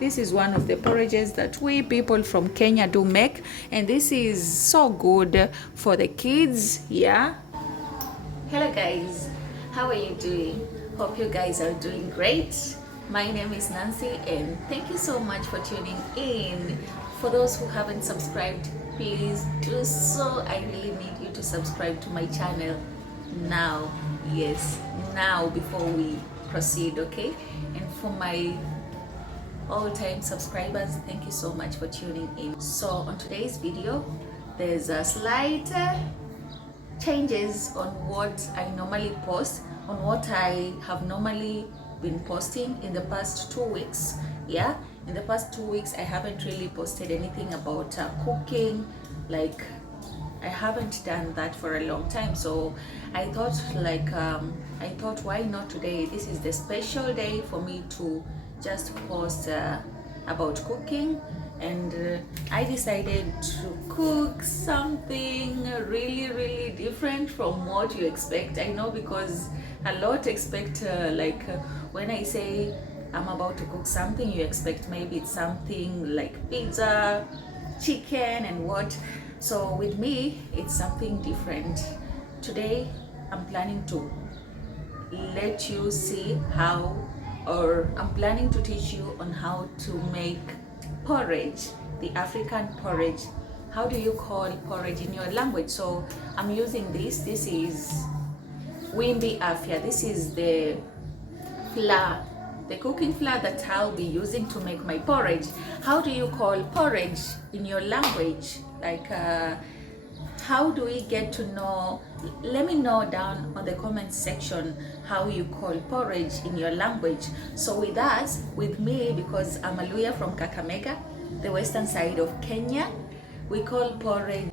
This is one of the porridges that we people from Kenya do make, and this is so good for the kids. Yeah. Hello guys, how are you doing? Hope you guys are doing great. My name is Nancy and thank you so much for tuning in. For those who haven't subscribed, please do so. I really need you to subscribe to my channel now. Yes, now, before we proceed, okay? And for my all-time subscribers, thank you so much for tuning in. So on today's video, there's a slight changes on what I normally post, on what I have normally been posting in the past 2 weeks. Yeah, in the past 2 weeks I haven't really posted anything about cooking. Like, I haven't done that for a long time, so I thought why not today? This is the special day for me to just post about cooking, and I decided to cook something really different from what you expect. I know, because a lot expect when I say I'm about to cook something, you expect maybe it's something like pizza, chicken and what. So with me, it's something different. Today I'm planning to let you see how, or I'm planning to teach you on how to make porridge, the African porridge. How do you call porridge in your language? So I'm using this is Wimbi Afya. This is the flour, the cooking flour that I'll be using to make my porridge. How do you call porridge in your language? Like, how do we get to know? Let me know down on the comment section how you call porridge in your language. So with us, with me, because I'm a Luya from Kakamega, the western side of Kenya, we call porridge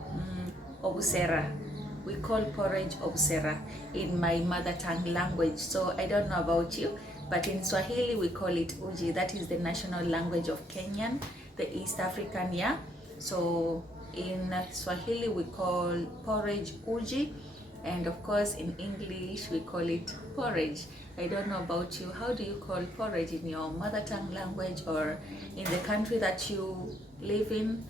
obusera. We call porridge obusera in my mother tongue language. So I don't know about you, but in Swahili we call it uji. That is the national language of Kenyan, the East African, yeah. So in Swahili we call porridge uji, and of course in English we call it porridge. I don't know about you. How do you call porridge in your mother tongue language, or in the country that you live in?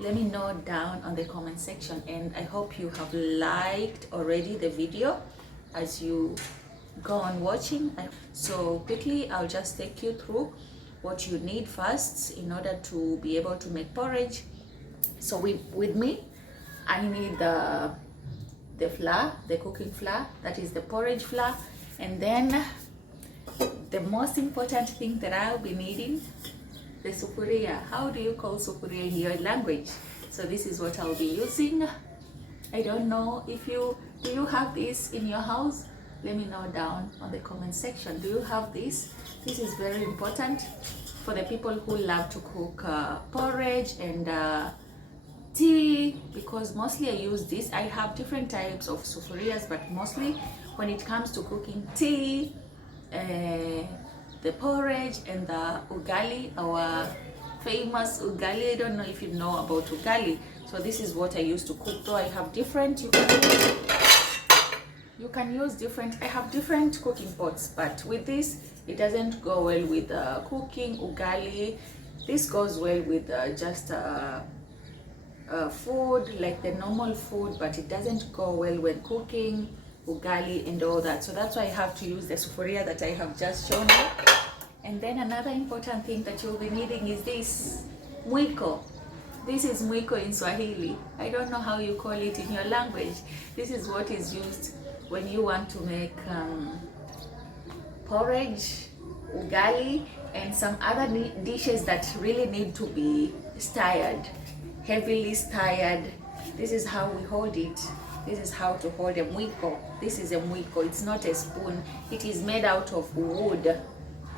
Let me know down on the comment section, and I hope you have liked already the video as you go on watching. So quickly, I'll just take you through what you need first in order to be able to make porridge. So with me, I need the flour, the cooking flour, that is the porridge flour, and then the most important thing that I'll be needing, the sufuria. How do you call sufuria in your language? So this is what I'll be using. I don't know if do you have this in your house? Let me know down on the comment section. Do you have this? This is very important for the people who love to cook porridge and tea, because mostly I use this. I have different types of sufurias, but mostly when it comes to cooking tea, the porridge and the ugali, our famous ugali. I don't know if you know about ugali. So this is what I use to cook. Though I have different, you can use different. I have different cooking pots, but with this, it doesn't go well with cooking ugali. This goes well with just food, like the normal food, but it doesn't go well when cooking ugali and all that. So that's why I have to use the sufuria that I have just shown you. And then another important thing that you'll be needing is this mwiko. This is mwiko in Swahili. I don't know how you call it in your language. This is what is used when you want to make porridge, ugali, and some other dishes that really need to be stirred, heavily stirred. This is how we hold it. This is how to hold a mwiko. This is a mwiko. It's not a spoon. It is made out of wood,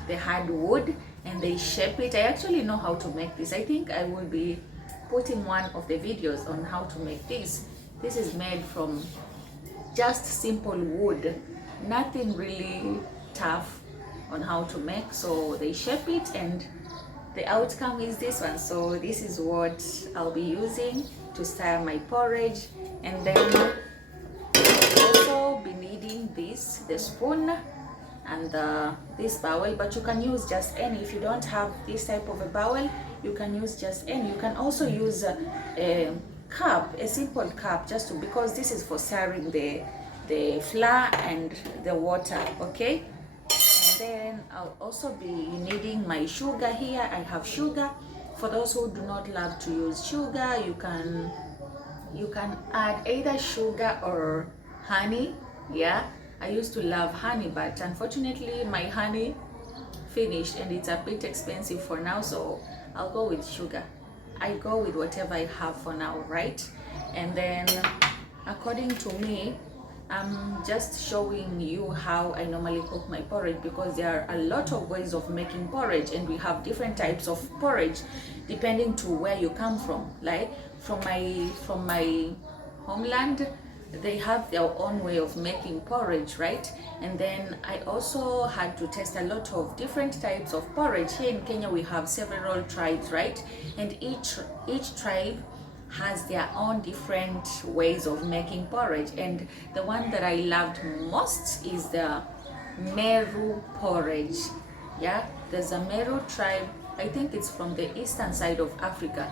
the hard wood, and they shape it. I actually know how to make this. I think I will be putting one of the videos on how to make this. This is made from just simple wood, nothing really tough on how to make. So they shape it, and the outcome is this one. So this is what I'll be using to stir my porridge. And then I'll also be needing this, the spoon. and this bowl, but you can use just any. If you don't have this type of a bowl, you can use just any. You can also use a cup, a simple cup, just to, because this is for stirring the flour and the water. Okay, and then I'll also be needing my sugar here. I have sugar. For those who do not love to use sugar, you can add either sugar or honey. Yeah, I used to love honey, but unfortunately my honey finished and it's a bit expensive for now, so I'll go with sugar. I go with whatever I have for now, right? And then according to me, I'm just showing you how I normally cook my porridge, because there are a lot of ways of making porridge, and we have different types of porridge depending to where you come from. Like from my homeland, they have their own way of making porridge, right? And then I also had to test a lot of different types of porridge. Here in Kenya we have several tribes, right? And each tribe has their own different ways of making porridge, and the one that I loved most is the Meru porridge. Yeah, there's a Meru tribe, I think it's from the eastern side of Africa.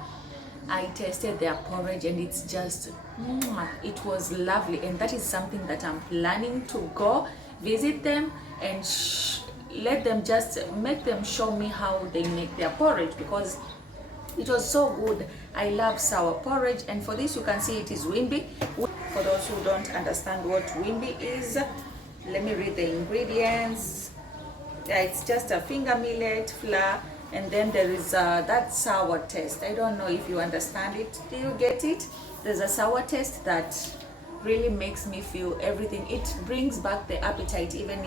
I tasted their porridge and it's just it was lovely, and that is something that I'm planning to go visit them and let them just make them show me how they make their porridge, because it was so good. I love sour porridge, and for this you can see it is wimbi. For those who don't understand what wimbi is, let me read the ingredients. Yeah, it's just a finger millet, flour, and then there is that sour taste. I don't know if you understand it. Do you get it? There's a sour taste that really makes me feel everything. It brings back the appetite, even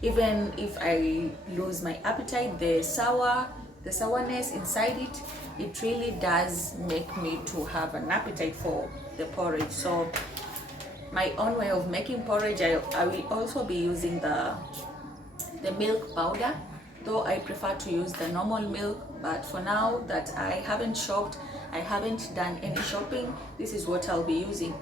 if I lose my appetite. The sourness inside it really does make me to have an appetite for the porridge. So my own way of making porridge, I will also be using the milk powder, though I prefer to use the normal milk. But for now that I haven't shopped, I haven't done any shopping, this is what I'll be using.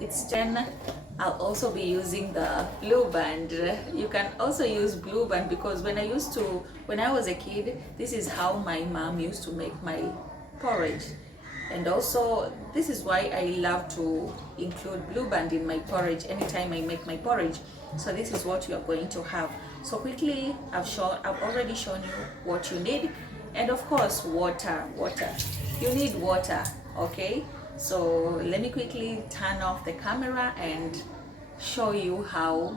I'll also be using the blue band. You can also use blue band, because when I was a kid, this is how my mom used to make my porridge. And also this is why I love to include blue band in my porridge anytime I make my porridge. So this is what you are going to have. So quickly, I've already shown you what you need, and of course water. You need water. Okay, so let me quickly turn off the camera and show you how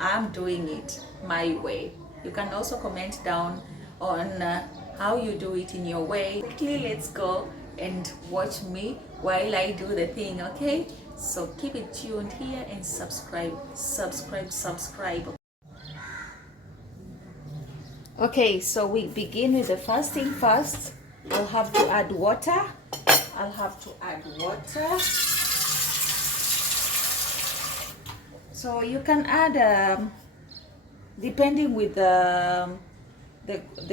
I'm doing it my way. You can also comment down on how you do it in your way. Quickly, let's go and watch me while I do the thing. Okay, so keep it tuned here and subscribe. Okay, so we begin with the first thing first. I'll have to add water. So you can add depending with the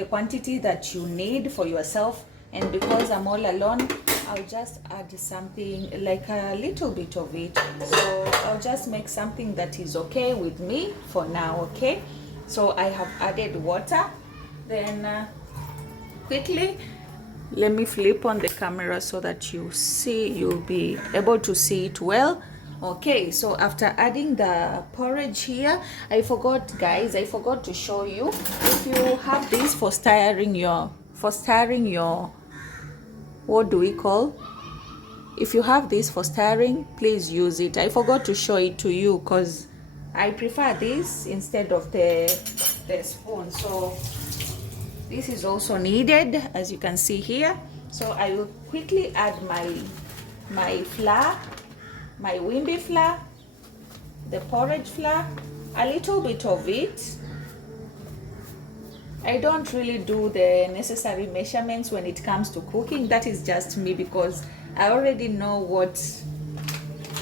quantity that you need for yourself. And because I'm all alone, I'll just add something like a little bit of it. So I'll just make something that is okay with me for now. Okay, so I have added water. Then quickly, let me flip on the camera so that you'll be able to see it well. Okay, so after adding the porridge here, I forgot to show you. If you have this for stirring your what do we call, if you have this for stirring, please use it. I forgot to show it to you because I prefer this instead of the spoon. So this is also needed, as you can see here. So I will quickly add my flour, my wimbi flour, the porridge flour, a little bit of it. I don't really do the necessary measurements when it comes to cooking. That is just me, because I already know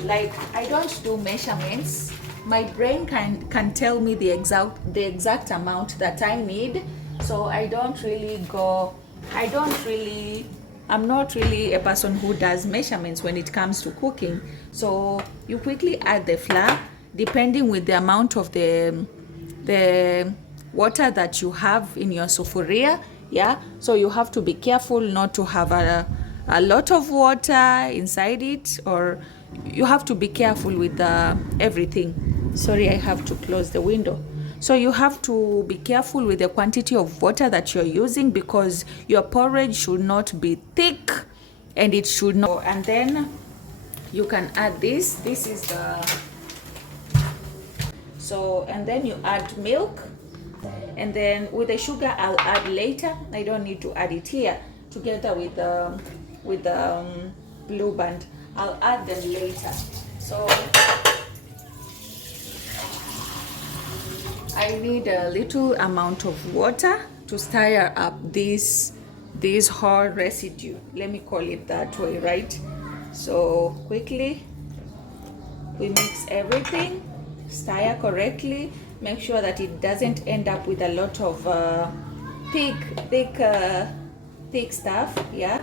I don't do measurements. My brain can tell me the exact amount that I need. So I'm not really a person who does measurements when it comes to cooking. So you quickly add the flour depending with the amount of the water that you have in your sufuria. Yeah, so you have to be careful not to have a lot of water inside it, or you have to be careful with everything. Sorry, I have to close the window. So you have to be careful with the quantity of water that you're using, because your porridge should not be thick, and it should not. And then you can add this. This is the, so, and then you add milk, and then with the sugar I'll add later. I don't need to add it here together with the blue band. I'll add them later. So I need a little amount of water to stir up this whole residue. Let me call it that way, right? So quickly we mix everything, stir correctly, make sure that it doesn't end up with a lot of thick stuff. Yeah,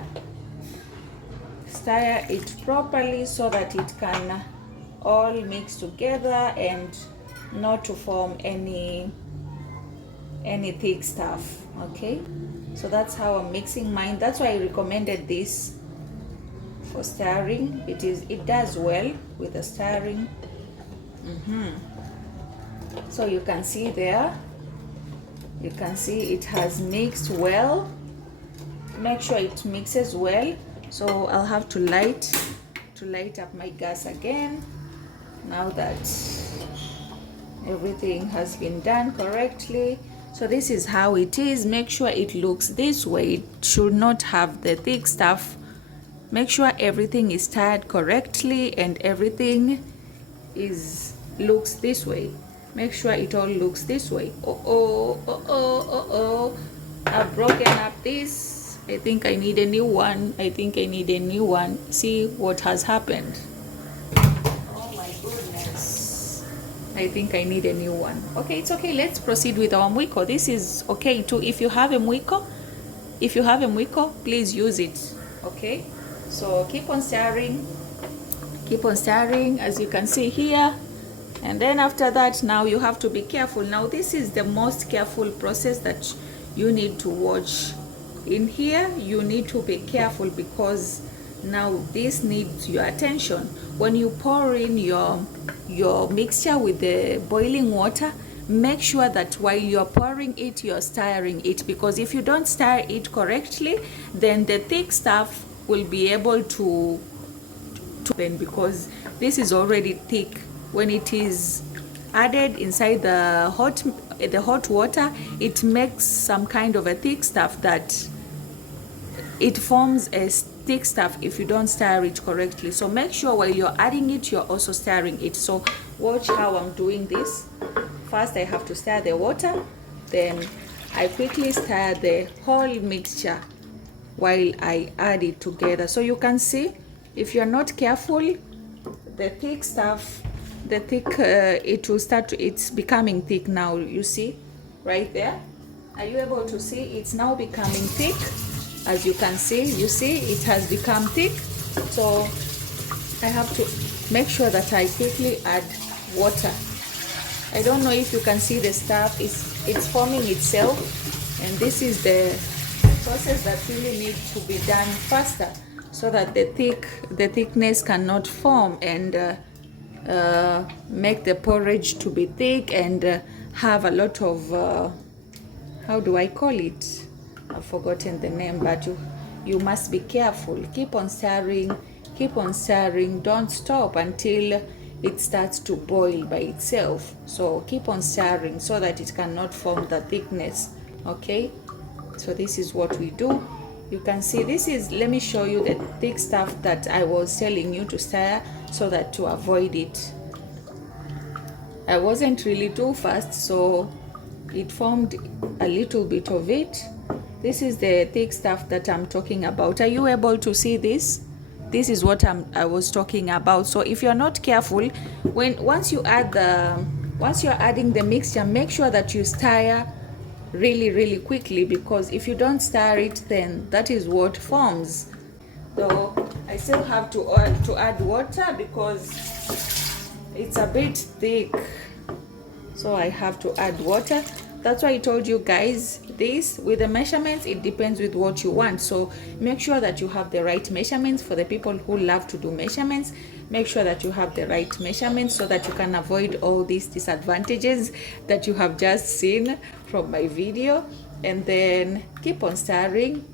stir it properly so that it can all mix together and not to form any thick stuff. Okay, so that's how I'm mixing mine. That's why I recommended this for stirring. It does well with the stirring. So you can see there, you can see it has mixed well. Make sure it mixes well. So I'll have to light up my gas again now that everything has been done correctly. So this is how it is. Make sure it looks this way. It should not have the thick stuff. Make sure everything is stirred correctly and everything looks this way. Make sure it all looks this way. I've broken up this. I think I need a new one. See what has happened. Oh my goodness. I think I need a new one. Okay, it's okay. Let's proceed with our mwiko. This is okay too. If you have a mwiko, please use it. Okay, so keep on stirring as you can see here. And then after that, now you have to be careful. Now this is the most careful process that you need to watch. In here you need to be careful, because now this needs your attention. When you pour in your mixture with the boiling water, make sure that while you're pouring it, you're stirring it, because if you don't stir it correctly, then the thick stuff will be able to because this is already thick. When it is added inside the hot water, it makes some kind of a thick stuff that it forms a thick stuff if you don't stir it correctly. So make sure while you're adding it, you're also stirring it. So watch how I'm doing this. First I have to stir the water, then I quickly stir the whole mixture while I add it together. So you can see, if you're not careful, the thick stuff, it will start it's becoming thick now. You see right there, are you able to see? It's now becoming thick. As you can see, you see it has become thick. So I have to make sure that I quickly add water. I don't know if you can see the stuff, it's forming itself, and this is the process that really needs to be done faster, so that the thickness cannot form and make the porridge to be thick and have a lot of how do I call it? I've forgotten the name, but you must be careful. Keep on stirring, don't stop until it starts to boil by itself. So keep on stirring so that it cannot form the thickness. Okay, so this is what we do. You can see this is, let me show you the thick stuff that I was telling you to stir, so that to avoid it. I wasn't really too fast, so it formed a little bit of it. This is the thick stuff that I'm talking about. Are you able to see this? This is what I was talking about. So if you're not careful, once you're adding the mixture, make sure that you stir really quickly, because if you don't stir it, then that is what forms. So I still have to add water because it's a bit thick, so I have to add water. That's why I told you guys this with the measurements, it depends with what you want. So make sure that you have the right measurements. For the people who love to do measurements, make sure that you have the right measurements so that you can avoid all these disadvantages that you have just seen from my video. And then keep on stirring.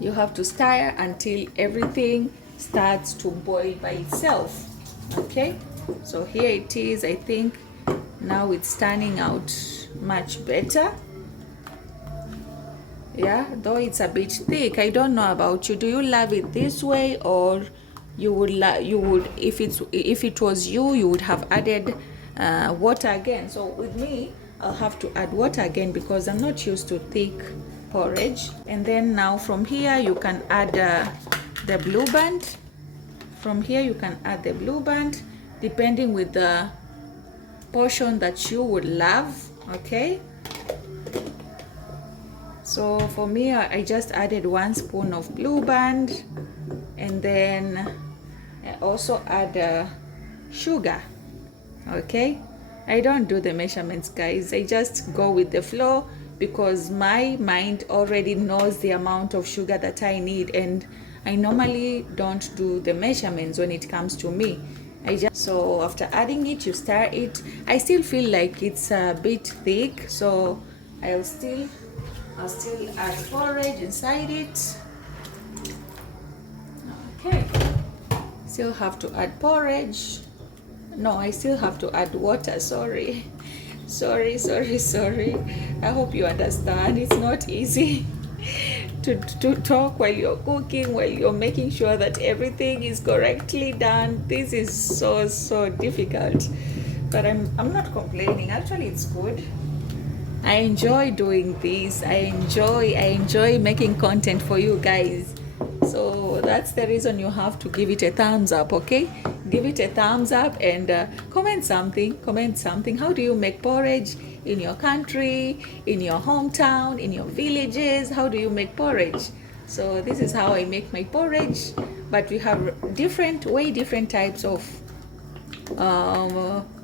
You have to stir until everything starts to boil by itself. Okay, so here it is. I think now it's turning out much better. Yeah, though it's a bit thick. I don't know about you. Do you love it this way, or you would if it was you would have added water again? So with me, I'll have to add water again because I'm not used to thick porridge. And then now from here you can add the blue band. From here you can add the blue band depending with the portion that you would love. Okay, so for me I just added 1 spoon of blue band, and then I also add sugar. Okay, I don't do the measurements, guys. I just go with the flow because my mind already knows the amount of sugar that I need, and I normally don't do the measurements when it comes to me. So after adding it, you stir it. I still feel like it's a bit thick, so I'll still add porridge inside it. Okay, still have to add porridge. No, I still have to add water. Sorry. I hope you understand. It's not easy to talk while you're cooking, while you're making sure that everything is correctly done. This is so difficult, but I'm not complaining. Actually, it's good. I enjoy doing this. I enjoy making content for you guys. So that's the reason you have to give it a thumbs up. Okay, give it a thumbs up and comment something. How do you make porridge in your country, in your hometown, in your villages? How do you make porridge? So this is how I make my porridge, but we have way different types of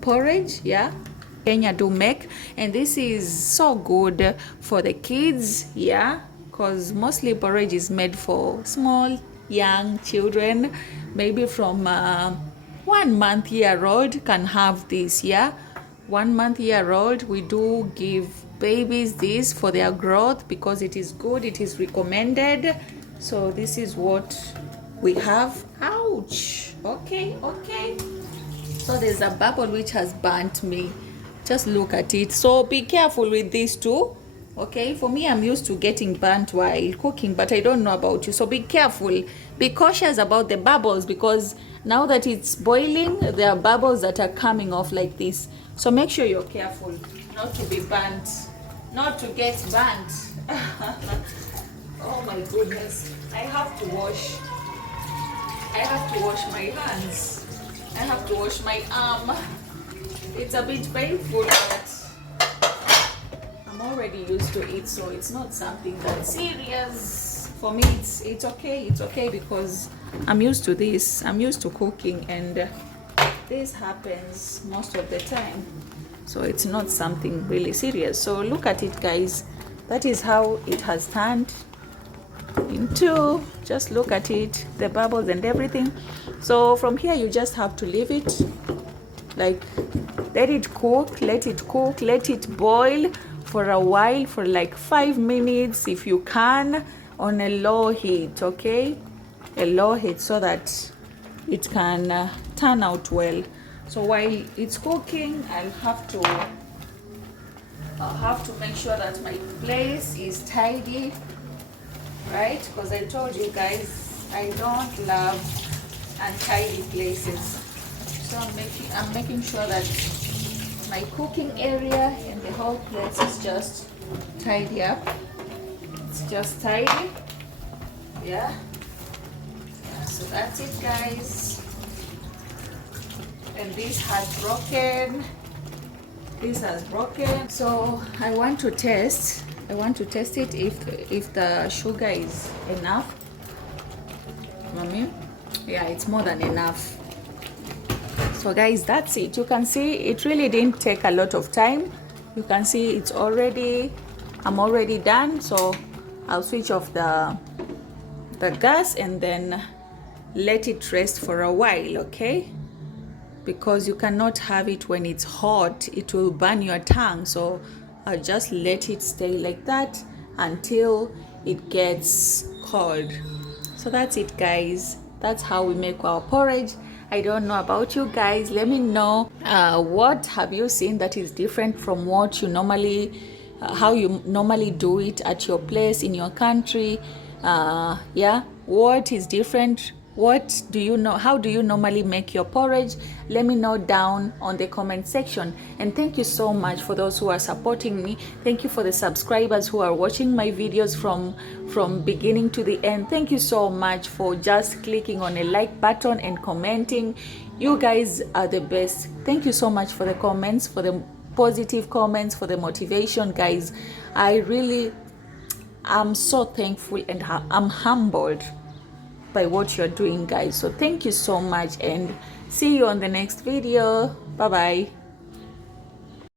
porridge. Yeah, Kenya do make, and this is so good for the kids. Yeah, because mostly porridge is made for small young children, maybe from 1 month year old can have this. Yeah, 1 month year old, we do give babies this for their growth because it is good, it is recommended. So this is what we have. Ouch. Okay, so there's a bubble which has burnt me. Just look at it. So be careful with this too. Okay, for me, I'm used to getting burnt while cooking, but I don't know about you. So be careful, be cautious about the bubbles, because now that it's boiling, there are bubbles that are coming off like this. So make sure you're careful not to be burnt, not to get burnt. Oh my goodness, I have to wash my hands, I have to wash my arm. It's a bit painful, but I'm already used to it, so it's not something that serious. For me, it's okay because I'm used to this. I'm used to cooking, and this happens most of the time. So it's not something really serious. So look at it, guys. That is how it has turned into. Just look at it, the bubbles and everything. So from here, you just have to leave it, like let it cook, let it boil for a while, for like 5 minutes if you can, on a low heat. Okay, a low heat, so that it can turn out well. So while it's cooking, I'll have to make sure that my place is tidy, right? Because I told you guys I don't love untidy places. So I'm making sure that my cooking area and the whole place is just tidy up. It's just tidy. Yeah. So that's it, guys. And this has broken. This has broken. So I want to test it if the sugar is enough. Mommy? Yeah, it's more than enough. So guys, that's it. You can see it really didn't take a lot of time. You can see I'm already done. So I'll switch off the gas and then let it rest for a while, okay? Because you cannot have it when it's hot, it will burn your tongue. So I'll just let it stay like that until it gets cold. So that's it, guys. That's how we make our porridge. I don't know about you guys. Let me know what have you seen that is different from what you normally how you normally do it at your place in your country. Yeah, what is different? What do you know? How do you normally make your porridge? Let me know down on the comment section. And thank you so much for those who are supporting me. Thank you for the subscribers who are watching my videos from beginning to the end. Thank you so much for just clicking on a like button and commenting. You guys are the best. Thank you so much for the comments, for the positive comments, for the motivation, guys. I'm so thankful and I'm humbled by what you're doing, guys. So thank you so much and see you on the next video. Bye bye.